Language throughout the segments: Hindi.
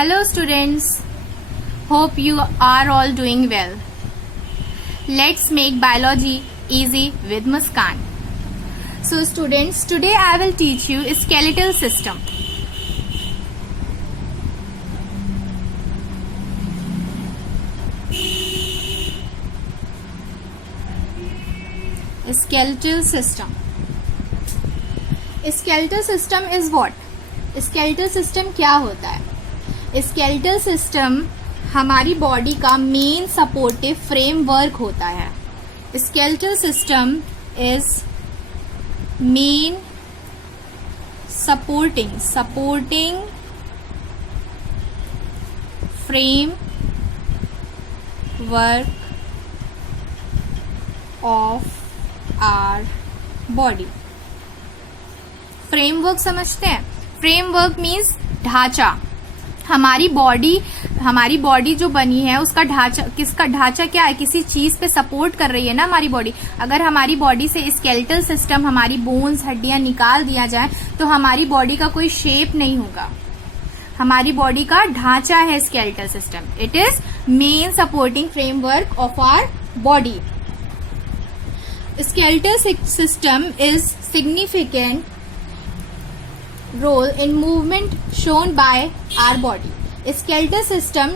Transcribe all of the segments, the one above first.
Hello students, hope you are all doing well. Let's make biology easy with Muskan. So students, today I will teach you skeletal system. Skeletal system. Skeletal system is what? Skeletal system क्या होता है? स्केलेटल सिस्टम हमारी बॉडी का मेन सपोर्टिव फ्रेमवर्क होता है. Skeletal system is main supporting framework of our body. Framework समझते हैं? फ्रेमवर्क मीन्स ढांचा. हमारी बॉडी जो बनी है उसका ढांचा, किसका ढांचा क्या है? किसी चीज पे सपोर्ट कर रही है ना हमारी बॉडी. अगर हमारी बॉडी से स्केलेटल सिस्टम, हमारी बोन्स, हड्डियां निकाल दिया जाए तो हमारी बॉडी का कोई शेप नहीं होगा. हमारी बॉडी का ढांचा है skeletal system. It is main supporting framework of our body. Skeletal system is significant role in movement shown by our body. Skeletal system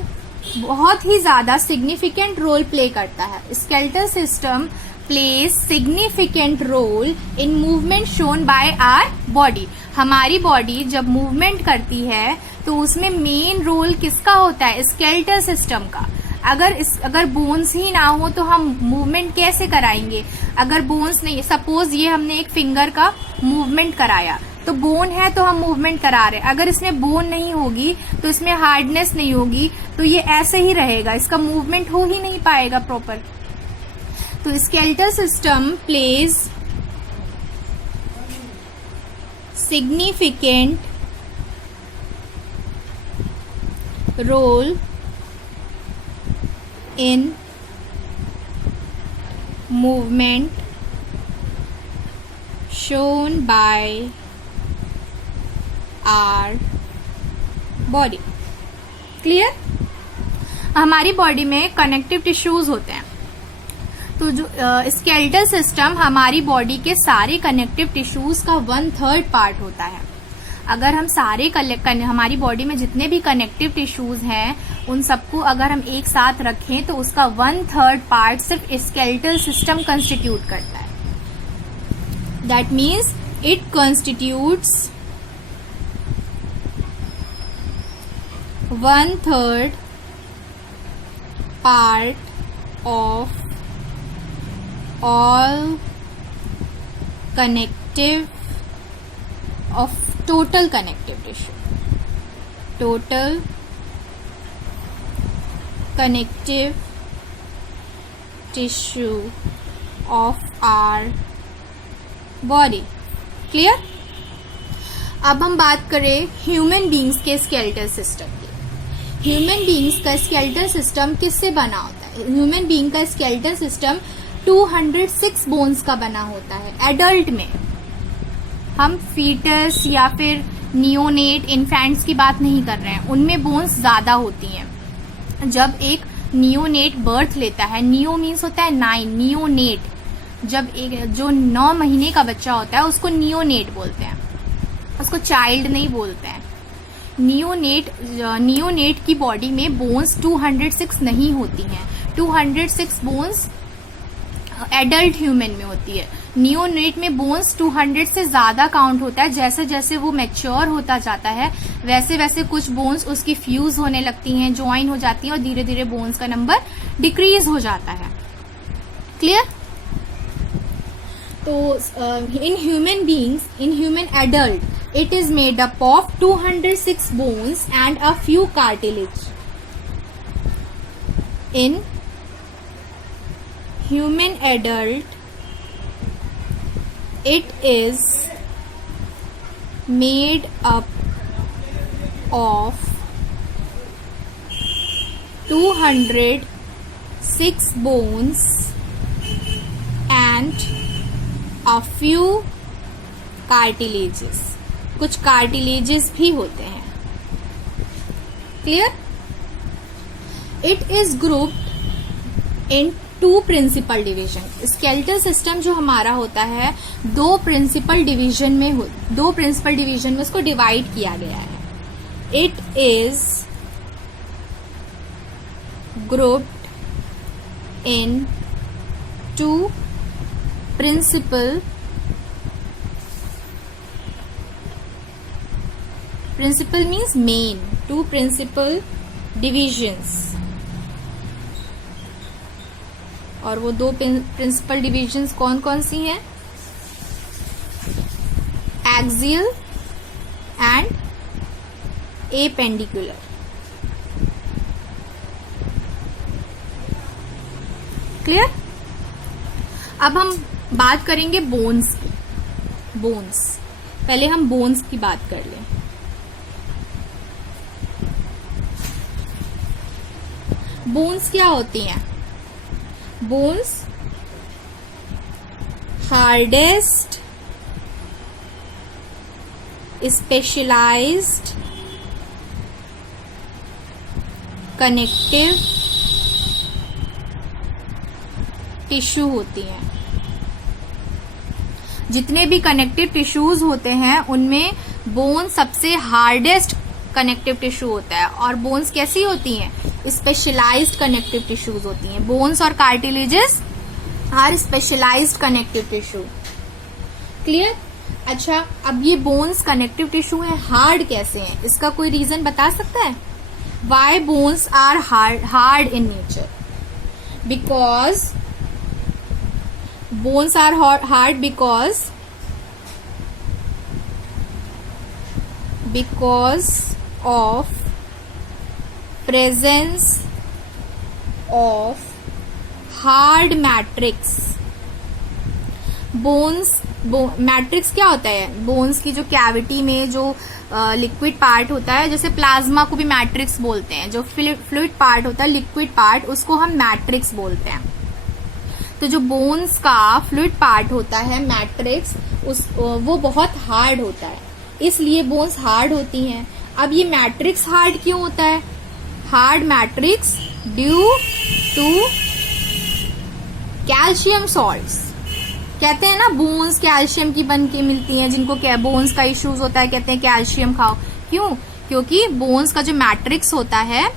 बहुत ही ज्यादा सिग्निफिकेंट रोल प्ले करता है. Skeletal system plays significant role in movement shown by our body. हमारी बॉडी जब मूवमेंट करती है तो उसमें मेन रोल किसका होता है? स्केलेटल सिस्टम का. अगर बोन्स ही ना हो तो हम मूवमेंट कैसे कराएंगे? अगर बोन्स नहीं, सपोज ये हमने एक फिंगर का मूवमेंट कराया तो बोन है तो हम मूवमेंट करा रहे. अगर इसमें बोन नहीं होगी तो इसमें हार्डनेस नहीं होगी तो ये ऐसे ही रहेगा, इसका मूवमेंट हो ही नहीं पाएगा प्रॉपर. तो skeletal system plays significant role in movement shown by our body. Clear? हमारी बॉडी में कनेक्टिव टिश्यूज होते हैं. तो जो स्केलेटल सिस्टम हमारी बॉडी के सारे कनेक्टिव टिश्यूज का 1/3 पार्ट होता है. अगर हम सारे हमारी बॉडी में जितने भी कनेक्टिव टिश्यूज हैं उन सबको अगर हम एक साथ रखें तो उसका 1/3 पार्ट सिर्फ स्केलेटल सिस्टम कंस्टिट्यूट करता है. That means it constitutes 1/3 part of all total connective tissue. Total connective tissue of our body. Clear? अब हम बात करें ह्यूमन बींग्स के स्केलेटल सिस्टम की. ह्यूमन बींग्स का स्केलेटल सिस्टम किससे बना होता है? ह्यूमन बींग का स्केलेटल सिस्टम 206 बोन्स का बना होता है. एडल्ट में, हम फीटस या फिर नियोनेट इन्फेंट्स की बात नहीं कर रहे हैं, उनमें बोन्स ज्यादा होती हैं. जब एक नियोनेट बर्थ लेता है, नियो मीन्स होता है 9, नियोनेट, जब एक जो 9 महीने का बच्चा होता है उसको नियोनेट बोलते हैं, उसको चाइल्ड नहीं बोलते हैं. नियोनेट की बॉडी में बोन्स 206 नहीं होती हैं. 206 बोन्स एडल्ट ह्यूमन में होती है. नियोनेट में बोन्स 200 से ज्यादा काउंट होता है. जैसे जैसे वो मैच्योर होता जाता है वैसे वैसे कुछ बोन्स उसकी फ्यूज होने लगती हैं, ज्वाइन हो जाती हैं और धीरे धीरे बोन्स का नंबर डिक्रीज हो जाता है. क्लियर? तो in human adult it is made up of 206 bones and a few cartilage. In human adult, it is made up of 206 bones and a few cartilages. कुछ कार्टिलेजेस भी होते हैं. Clear? It is grouped in 2 principal division. Skeletal system जो हमारा होता है 2 प्रिंसिपल डिवीजन में उसको डिवाइड किया गया है. It is grouped in 2 principal means main, 2 principal divisions. और वो 2 प्रिंसिपल डिविजन्स कौन कौन सी हैं? Axial and appendicular. क्लियर? अब हम बात करेंगे बोन्स की. पहले हम बोन्स की बात कर लें. बोन्स क्या होती हैं? Bones hardest specialised connective tissue होती हैं. जितने भी कनेक्टिव टिश्यूज होते हैं उनमें बोन सबसे हार्डेस्ट कनेक्टिव टिश्यू होता है. और बोन्स कैसी होती हैं? स्पेशलाइज्ड कनेक्टिव टिश्यूज होती हैं. बोन्स और cartilages are specialised connective tissue. Clear? अच्छा, अब ये बोन्स कनेक्टिव टिश्यू है, हार्ड कैसे हैं? इसका कोई रीजन बता सकता है? Why bones are hard in nature? Because bones are hard because of presence of hard matrix. Matrix क्या होता है? बोन्स की जो कैविटी में जो लिक्विड पार्ट होता है, जैसे प्लाज्मा को भी मैट्रिक्स बोलते हैं. जो फ्लूइड पार्ट होता है, लिक्विड पार्ट, उसको हम मैट्रिक्स बोलते हैं. तो जो बोन्स का फ्लूइड पार्ट होता है मैट्रिक्स, वो बहुत हार्ड होता है, इसलिए बोन्स हार्ड होती हैं. अब ये मैट्रिक्स हार्ड क्यों होता है? Hard matrix due to calcium salts. कहते हैं ना बोन्स कैल्शियम की बन के मिलती हैं. जिनको बोन्स का इश्यूज होता है कहते हैं कैल्शियम खाओ. क्यों? क्योंकि बोन्स का जो मैट्रिक्स होता है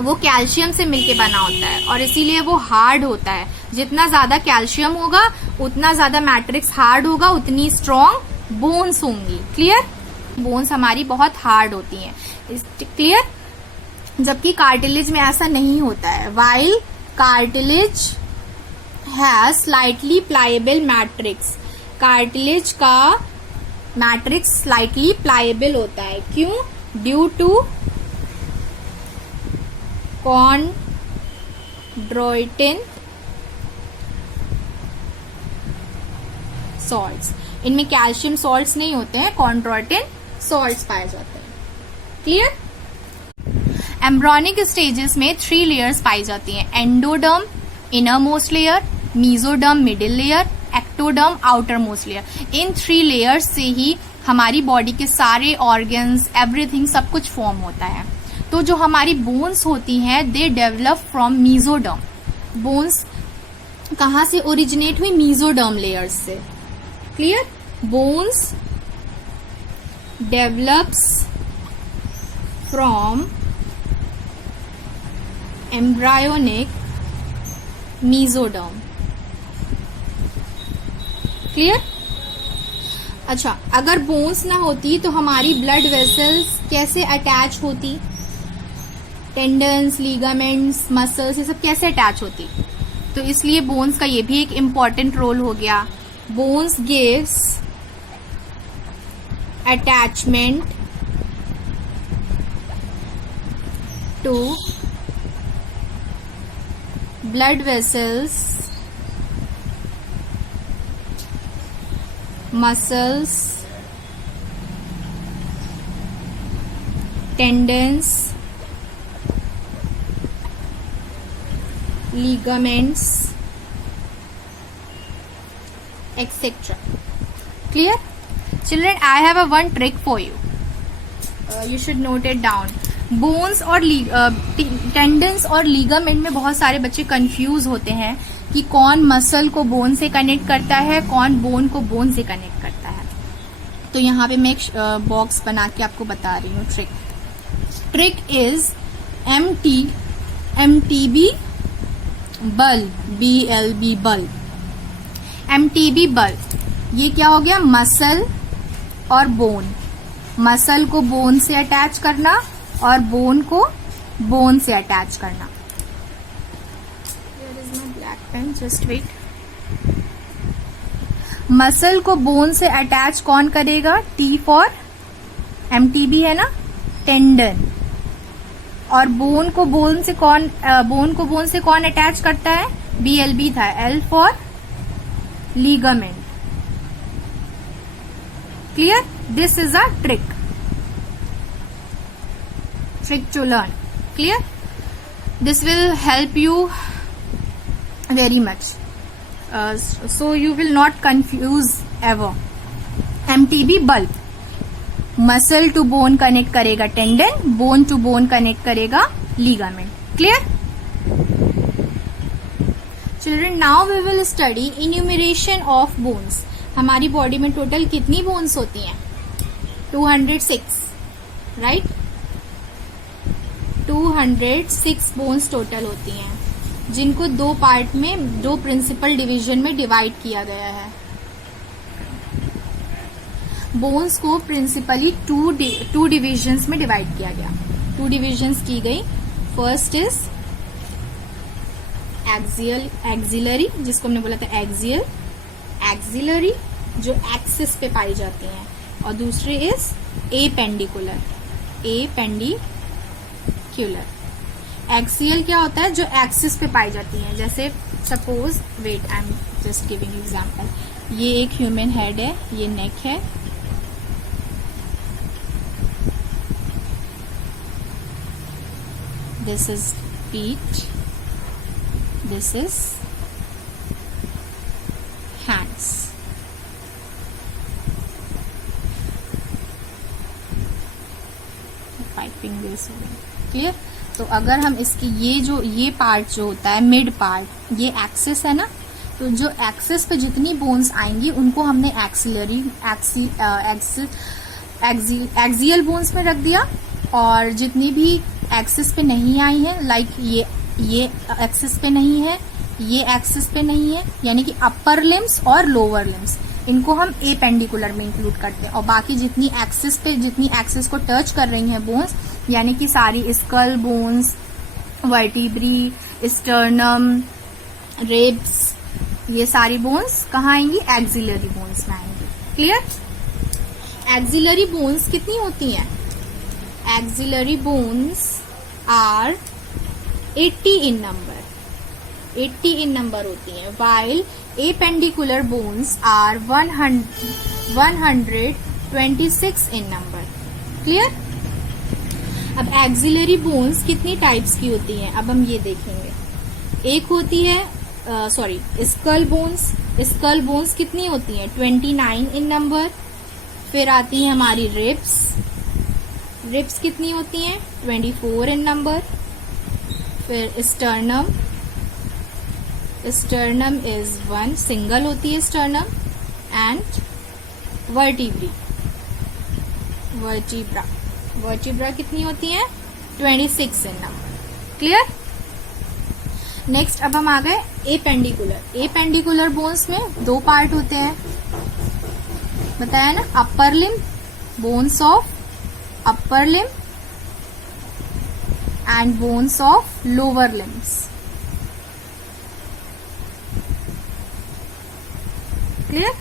वो कैल्शियम से मिलके बना होता है और इसीलिए वो हार्ड होता है. जितना ज्यादा कैल्शियम होगा उतना ज्यादा मैट्रिक्स हार्ड होगा, उतनी स्ट्रॉन्ग बोन्स होंगी. क्लियर? बोन्स हमारी बहुत हार्ड होती हैं. क्लियर? जबकि कार्टिलेज में ऐसा नहीं होता है. While cartilage has slightly pliable matrix. Cartilage का मैट्रिक्स स्लाइटली प्लाएबल होता है. क्यों? Due to chondroitin salts. इनमें कैल्शियम सॉल्ट्स नहीं होते हैं, कॉन्ड्रोइटिन सॉल्ट्स पाए जाते हैं. क्लियर? एम्ब्रॉनिक स्टेजेस में 3 लेयर्स पाई जाती हैं. Endoderm innermost layer, mesoderm middle layer, ectoderm outermost layer. इन 3 लेयर्स से ही हमारी बॉडी के सारे ऑर्गन्स, एवरीथिंग, सब कुछ फॉर्म होता है. तो जो हमारी बोन्स होती हैं they develop from mesoderm. Bones कहाँ से ओरिजिनेट हुई? मीजोडर्म लेयर्स से. Clear? Bones develops from embryonic mesoderm. Clear? अच्छा, अगर बोन्स ना होती तो हमारी ब्लड वेसल्स कैसे अटैच होती? टेंडन्स, लीगामेंट्स, मसल्स, ये सब कैसे अटैच होती? तो इसलिए बोन्स का ये भी एक इम्पॉर्टेंट रोल हो गया. Bones gives attachment to blood vessels, muscles, tendons, ligaments, etc. Clear? Children, I have one trick for you. You should note it down. Bones और टेंडन्स और लीगामेंट में बहुत सारे बच्चे कंफ्यूज होते हैं कि कौन मसल को बोन से कनेक्ट करता है, कौन बोन को बोन से कनेक्ट करता है। तो यहाँ पे मैं एक बॉक्स बना के आपको बता रही हूँ ट्रिक। ट्रिक इज MTB बल, BLB बल। MTB बल, ये क्या हो गया? मसल और बोन। मसल को बोन से अटैच करना और बोन को बोन से अटैच करना। Here is my black pen, just wait. Muscle को बोन से अटैच कौन करेगा? T फॉर MTB है ना, टेंडन। और बोन को बोन से कौन अटैच करता है? BLB था। L for ligament. Clear? This is a trick to learn. Clear? This will help you very much. So you will not confuse ever. MTB bulb, muscle to bone connect करेगा tendon, bone to bone connect करेगा ligament. Clear? Children, now we will study enumeration of bones. हमारी बॉडी में टोटल कितनी बोन्स होती हैं? 206, राइट? 206 बोन्स टोटल होती हैं, जिनको दो पार्ट में, दो प्रिंसिपल डिवीजन में डिवाइड किया गया है। बोन्स को प्रिंसिपली टू डिविजन्स में डिवाइड किया गया। 2 डिविजन्स की गई। फर्स्ट इज एक्सिलरी, जिसको हमने बोला था एक्सिलरी, जो एक्सिस पे पाई जाती हैं, और दूसरी इज एपेंडिकुलर। एक्सियल क्या होता है? जो एक्सिस पे पाई जाती हैं। जैसे suppose, wait, I am just giving example. ये एक ह्यूमन हेड है, ये नेक है, this is feet, this is hands. Piping this. Clear? तो अगर हम इसकी ये पार्ट जो होता है, मिड पार्ट, ये एक्सिस है ना, तो जो एक्सिस पे जितनी बोन्स आएंगी उनको हमने एक्सियल बोन्स में रख दिया, और जितनी भी एक्सिस पे नहीं आई है, लाइक ये एक्सिस पे नहीं है, ये एक्सिस पे नहीं है, यानी कि अपर लिम्स और लोअर लिम्स, इनको हम एपेंडिकुलर में इंक्लूड करते हैं। और बाकी जितनी एक्सिस को टच कर रही हैं बोन्स, यानी कि सारी skull bones, vertebrae, sternum, ribs, ये सारी बोन्स कहाँ आएंगी? एक्सिलरी बोन्स में आएंगी। क्लियर? एक्सिलरी बोन्स कितनी होती हैं? Axillary bones are 80 in number. 80 in number होती हैं, while appendicular bones are 126 in number. Clear? अब एक्सिलरी बोन्स कितनी टाइप्स की होती हैं, अब हम ये देखेंगे। एक होती है स्कल बोन्स। स्कल बोन्स कितनी होती हैं? 29 इन नंबर। फिर आती है हमारी रिब्स। रिब्स कितनी होती हैं? 24 इन नंबर। फिर स्टर्नम इज 1, सिंगल होती है स्टर्नम। एंड वर्टिब्रा कितनी होती है? 26 इन नंबर। क्लियर? नेक्स्ट अब हम आ गए एपेंडिकुलर। एपेंडिकुलर बोन्स में 2 पार्ट होते हैं, बताया ना, upper limb, bones of upper limb and bones of lower limbs. Clear?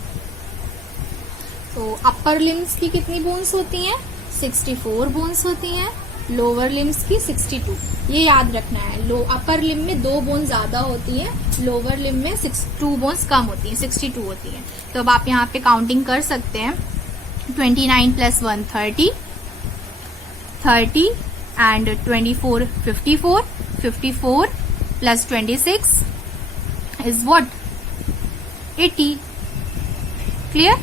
तो अपर लिम्स की कितनी बोन्स होती हैं? 64 बोन्स होती हैं। लोअर लिम्स की 62। ये याद रखना है, अपर लिम में 2 बोन ज्यादा होती है, लोअर लिम में 2 बोन्स कम होती है, 62 होती है। तो अब आप यहाँ पे काउंटिंग कर सकते हैं। 29 + 1 30 and 24 54 54 + 26 is what? 80. Clear?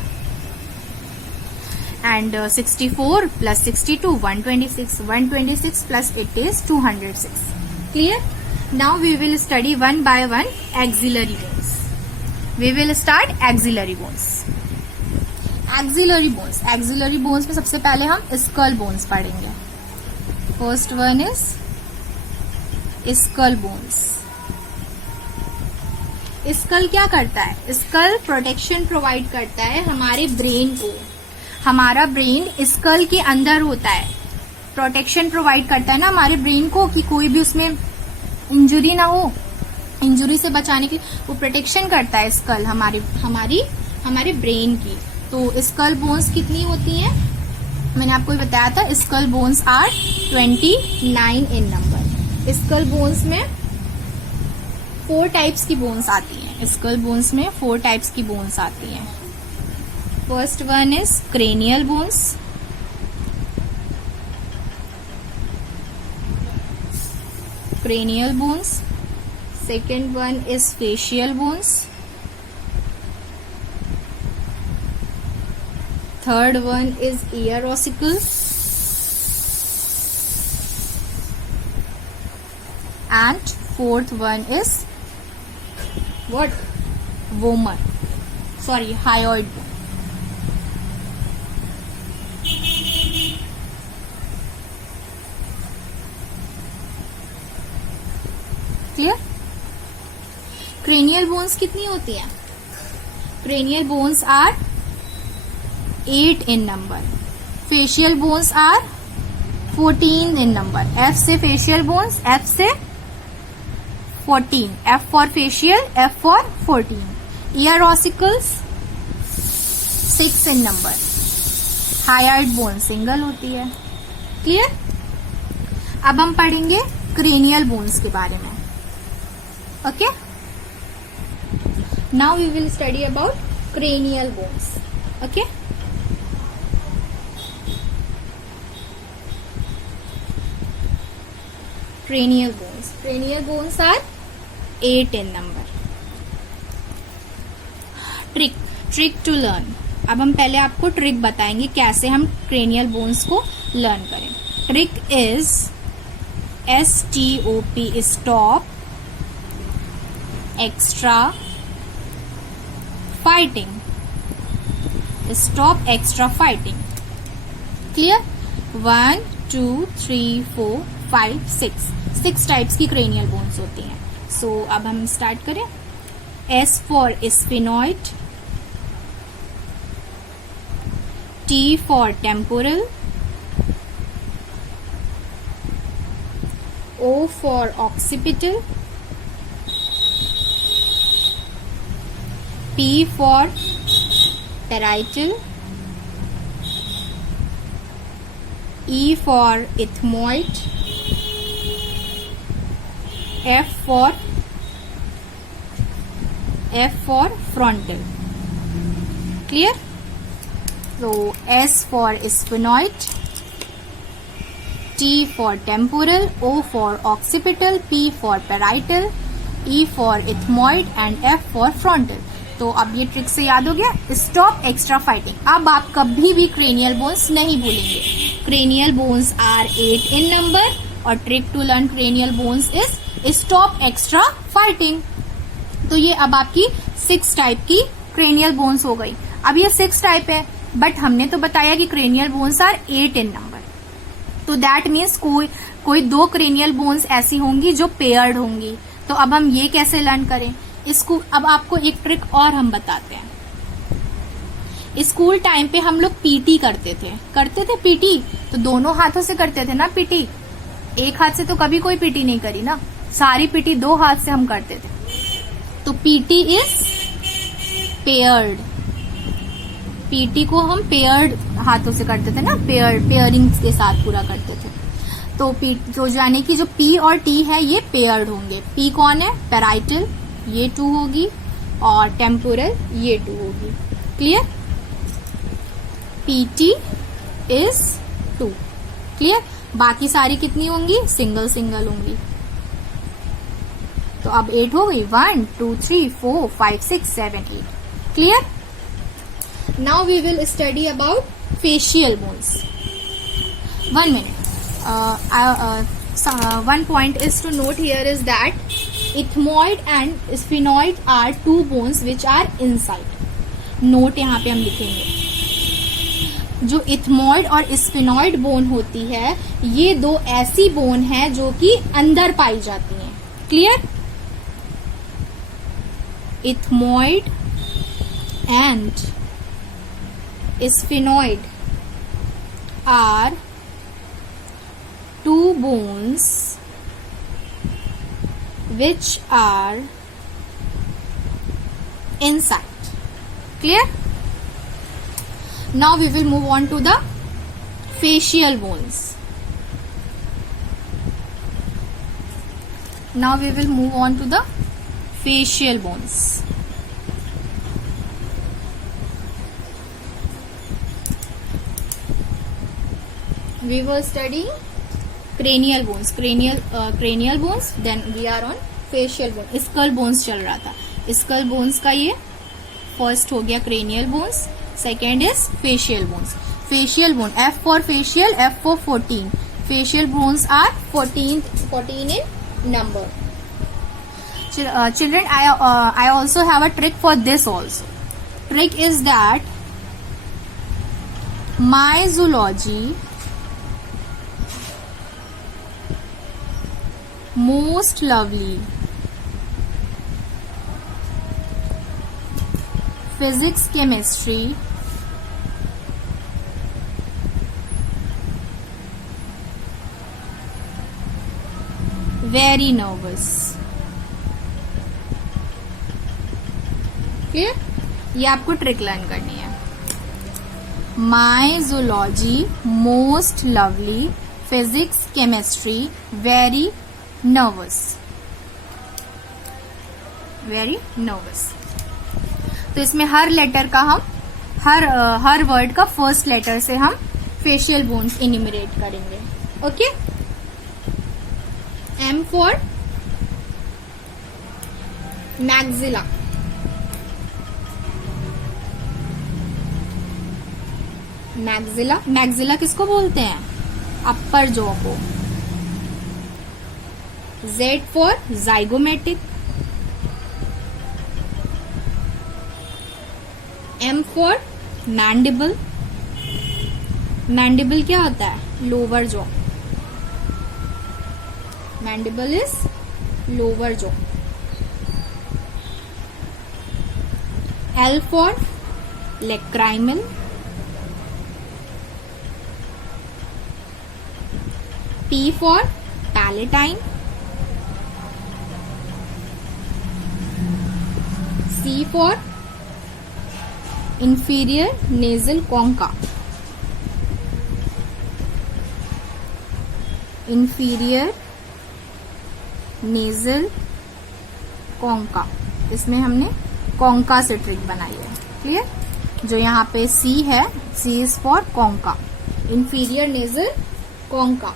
and 64 plus 62 126. 126 plus 80 is 206. Clear? Now we will study one by one axillary bones. We will start axillary bones. Axillary bones. Axillary bones में सबसे पहले हम skull bones पढ़ेंगे. First one is skull bones. Skull क्या करता है? स्कल प्रोटेक्शन प्रोवाइड करता है हमारे ब्रेन को. हमारा ब्रेन स्कल के अंदर होता है. प्रोटेक्शन प्रोवाइड करता है ना हमारे ब्रेन को कि कोई भी उसमें इंजुरी ना हो. इंजुरी से बचाने के वो प्रोटेक्शन करता है स्कल हमारे ब्रेन की. तो स्कल बोन्स कितनी होती हैं? मैंने आपको बताया था skull bones are 29 in number. Skull bones में 4 टाइप्स की बोन्स आती हैं. स्कल बोन्स में 4 टाइप्स की बोन्स आती हैं. First one is cranial bones. Cranial bones. Second one is facial bones. Third one is year ossicle. And fourth one is what? Vomer. Sorry, hyoid bone. Clear? Cranial bones कितनी होती हैं? Cranial bones are 8 in number. Facial bones are 14 in number. F से facial bones, F से 14. F for facial, F for 14. Ear ossicles 6 in number. Hyoid bone single होती है. Clear? अब हम पढ़ेंगे cranial bones के बारे में. Okay? Now we will study about cranial bones. Okay? Cranial bones. Cranial bones are 8 in number. Trick to learn. अब हम पहले आपको ट्रिक बताएंगे कैसे हम क्रेनियल बोन्स को लर्न करें. Trick is STOP, stop extra fighting. Stop extra fighting. Clear? 1 2 3 4 5 6 types की क्रेनियल बोन्स होती हैं. सो अब हम स्टार्ट करें. S for sphenoid. T for temporal. O for occipital. P for parietal. E for ethmoid. F for frontal. Clear? So S for sphenoid, T for temporal, O for occipital, P for parietal, E for ethmoid and F for frontal. तो अब ये ट्रिक से याद हो गया. Stop extra fighting. अब आप कभी भी क्रेनियल बोन्स नहीं भूलेंगे. Cranial bones are 8 in number और trick to learn cranial bones is stop extra fighting. तो ये अब आपकी 6 टाइप की क्रेनियल बोन्स हो गई. अब ये 6 टाइप है बट हमने तो बताया कि cranial bones are 8 in number. तो दैट मीन्स कोई 2 क्रेनियल बोन्स ऐसी होंगी जो पेयर्ड होंगी. तो अब हम ये कैसे लर्न करें इसको. अब आपको एक ट्रिक और हम बताते हैं. स्कूल टाइम पे हम लोग पीटी करते थे पीटी. तो दोनों हाथों से करते थे ना पीटी. एक हाथ से तो कभी कोई पीटी नहीं करी ना. सारी पीटी 2 हाथ से हम करते थे. तो पीटी इज पेयर्ड. पीटी को हम पेयर्ड हाथों से करते थे ना. पेयरिंग के साथ पूरा करते थे. तो यानी कि जो पी और टी है ये पेयर्ड होंगे. पी कौन है? पैराइटल, ये 2 होगी और टेम्पोरल ये 2 होगी. क्लियर? PT is 2. क्लियर? बाकी सारी कितनी होंगी? सिंगल होंगी. तो अब 8 हो गई. 1 2 3 4 5 6 7 8. Clear? Now we will study about facial bones. 1 minute. One point is to note here is that ethmoid and sphenoid are two bones which are inside. Note यहाँ पे हम लिखेंगे, जो इथमॉइड और स्फिनॉइड बोन होती है ये दो ऐसी बोन है जो कि अंदर पाई जाती हैं. Clear? Ethmoid and sphenoid are two bones which are inside. Clear? Now we will move on to the facial bones. Now we will move on to the facial bones. We were studying cranial bones, cranial bones. Then we are on facial bones. Skull bones चल रहा था. Skull bones का ये first हो गया cranial bones. Second is facial bones. Facial bone. F for facial, F for 14. Facial bones are 14 in number. Children, I also have a trick for this also. Trick is that my zoology most lovely physics chemistry very nervous. Clear? ये आपको ट्रिक लर्न करनी है. My zoology most lovely physics chemistry very nervous. Very nervous. तो इसमें हर लेटर का हम हर वर्ड का फर्स्ट लेटर से हम फेशियल बोन्स इन्यूमरेट करेंगे. Okay? M for maxilla. Maxilla किसको बोलते हैं? अपर जॉ को. Z for zygomatic. M for mandible. Mandible क्या होता है? Lower jaw. Mandible is lower jaw. L for lacrimal. P for palatine. C for inferior nasal concha. Inferior nasal concha. इसमें हमने concha से ट्रिक बनाई है. क्लियर? जो यहाँ पे C है, C is for concha. Inferior nasal concha.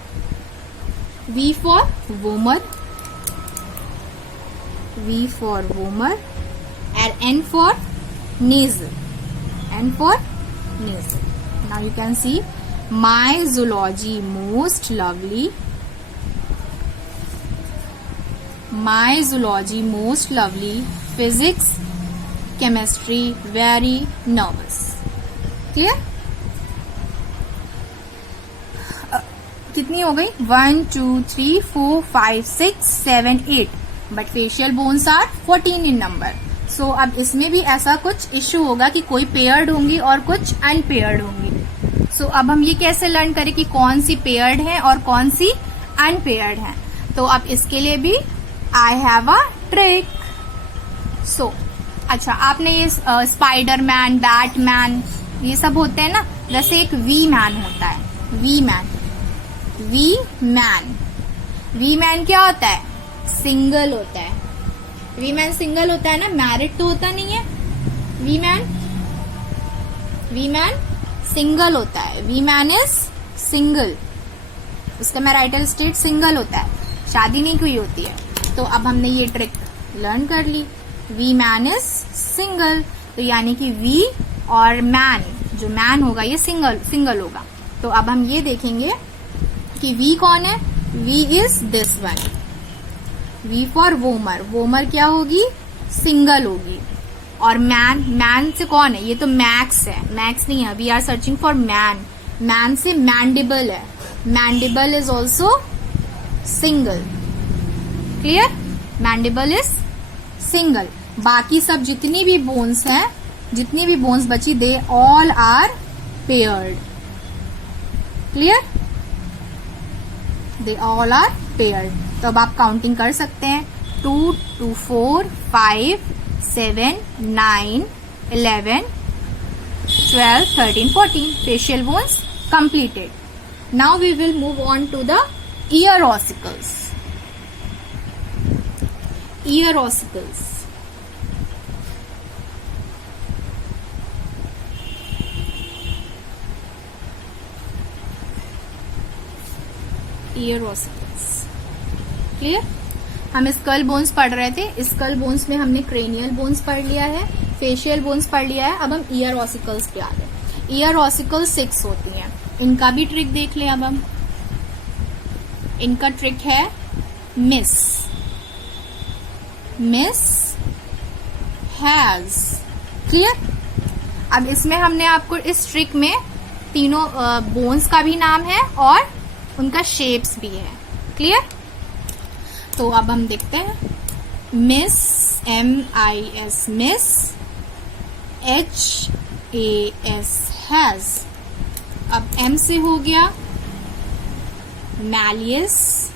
V for vomer. V for vomer. And N for nasal. N for nasal. Now you can see my zoology most lovely. My zoology most lovely. Physics, chemistry very nervous. Clear? कितनी हो गई? 1 2 3 4 5 6 7 8. But facial bones are 14 in number. So अब इसमें भी ऐसा कुछ इश्यू होगा कि कोई पेयर्ड होंगी और कुछ अनपेयर्ड होंगी. सो अब हम ये कैसे लर्न करें कि कौन सी पेयर्ड है और कौन सी अनपेयर्ड है? तो अब इसके लिए भी आई हैव अ ट्रिक. सो अच्छा, आपने ये स्पाइडरमैन, बैटमैन ये सब होते हैं ना. जैसे एक वी मैन होता है. वी मैन क्या होता है? सिंगल होता है. वी मैन सिंगल होता है ना, मैरिड तो होता नहीं है. वी मैन सिंगल होता है. V man is single. उसका मैरिटल स्टेट सिंगल होता है, शादी नहीं हुई होती है. तो अब हमने ये ट्रिक लर्न कर ली. V man is single. तो यानी कि वी और मैन जो मैन होगा ये सिंगल होगा। तो अब हम ये देखेंगे कि वी कौन है। V is this one, V for vomer, vomer क्या होगी, सिंगल होगी। और मैन, मैन से कौन है, ये तो मैक्स है, मैक्स नहीं है, we are searching for man, man से मैंडिबल है, mandible is also single, clear, mandible is single. बाकी सब जितनी भी बोन्स हैं, जितनी भी बोन्स बची, they all are paired, clear, they all are paired. तो अब आप काउंटिंग कर सकते हैं, 2, 2, 4, 5, 7, 9, 11, 12, 13, 14 facial bones completed. Now we will move on to the ear ossicles. Ear ossicles. Ear ossicles. Clear? हम स्कल बोन्स पढ़ रहे थे, स्कल बोन्स में हमने क्रेनियल बोन्स पढ़ लिया है, फेशियल बोन्स पढ़ लिया है, अब हम ईयर ऑसिकल्स पे आ गए। ईयर ऑसिकल्स 6 होती हैं, इनका भी ट्रिक देख लें अब हम। इनका ट्रिक है मिस, मिस हैज, क्लियर। अब इसमें हमने आपको इस ट्रिक में तीनों बोन्स का भी नाम है और उनका शेप्स भी है, क्लियर। तो अब हम देखते हैं, miss, MIS, miss, HAS, has. अब M से हो गया malleus,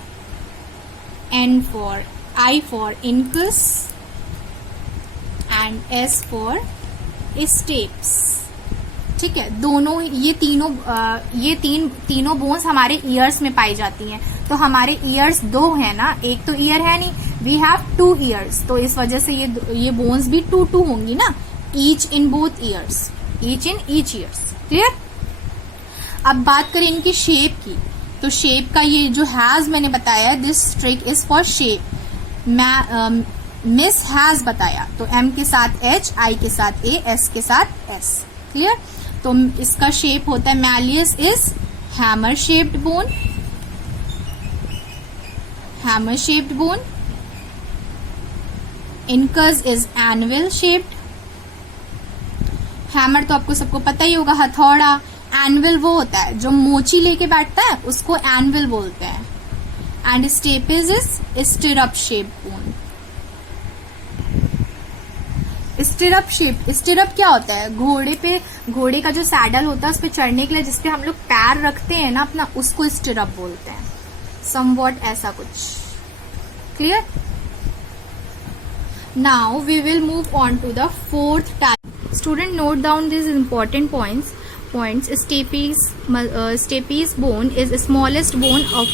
I for incus and S for steps, ठीक है। दोनों ये तीनों बोन्स हमारे ईयर्स में पाई जाती हैं। तो हमारे ईयर्स 2 है ना, एक तो ईयर है नहीं, वी हैव 2 ईयर्स, तो इस वजह से ये बोन्स भी 2 होंगी ना, each in both years, each in each years, clear. अब बात करें इनकी शेप की, तो शेप का ये जो हैज मैंने बताया, this trick is for shape. Miss has बताया, तो M के साथ H, I के साथ A, S के साथ S, क्लियर। तो इसका शेप होता है, malleus is hammer shaped bone, hammer shaped bone. Incus is anvil shaped, hammer तो आपको सबको पता ही होगा, हथौड़ा। एनविल वो होता है जो मोची लेके बैठता है, उसको एनविल बोलते हैं। And stapes is stirrup shaped bone. Stirrup shape, stirrup क्या होता है, घोड़े का जो सैडल होता है उस पे चढ़ने के लिए जिसपे हम लोग पैर रखते हैं ना अपना, उसको स्टिरअप बोलते हैं, समवॉट ऐसा कुछ, clear. Now we will move on to the 4th type. Student note down this important points. Stapes bone is smallest bone of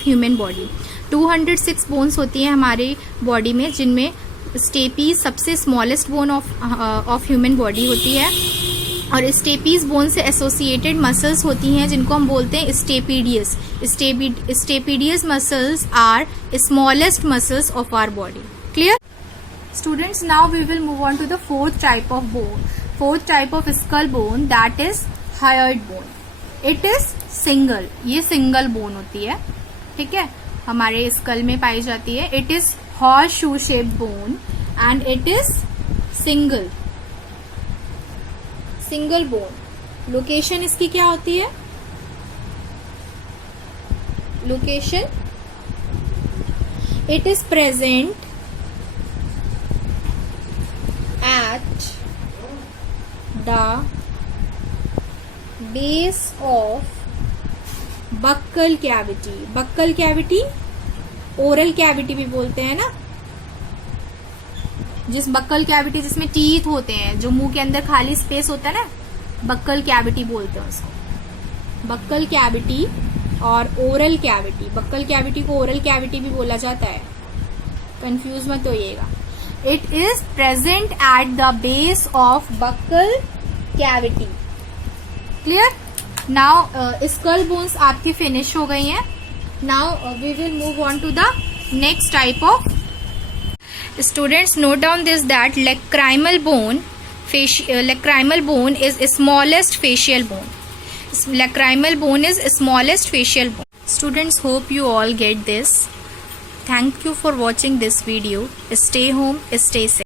human body. 206 bones होती हैं हमारे बॉडी में, जिनमें स्टेपीज सबसे smallest bone of human body होती है। और स्टेपीज बोन से एसोसिएटेड मसल्स होती हैं जिनको हम बोलते हैं stapedius. Stapedius muscles are smallest muscles of our body, clear. Students, now we will move on to the 4th type of bone, 4th type of skull bone, that is hyoid bone. It is single, ये सिंगल बोन होती है, ठीक है, हमारे स्कल में पाई जाती है। It is horseshoe shaped bone and it is single bone. Location इसकी क्या होती है, location, it is present at the base of buccal cavity. buccal cavity oral cavity भी बोलते हैं ना, जिस बक्कल कैविटी जिसमें टीथ होते हैं, जो मुंह के अंदर खाली स्पेस होता है ना, बक्कल कैविटी बोलते हैं उसको। बक्कल कैविटी और ओरल कैविटी, बक्कल कैविटी को ओरल कैविटी भी बोला जाता है, कंफ्यूज मत होइएगा। It is present at the base of buccal cavity, clear. Now skull bones आपकी फिनिश हो गई हैं। Now we will move on to the next type of. Students, note down this, that lacrimal bone lacrimal bone is smallest facial bone. Lacrimal bone is smallest facial bone. Students, hope you all get this. Thank you for watching this video. Stay home, stay safe.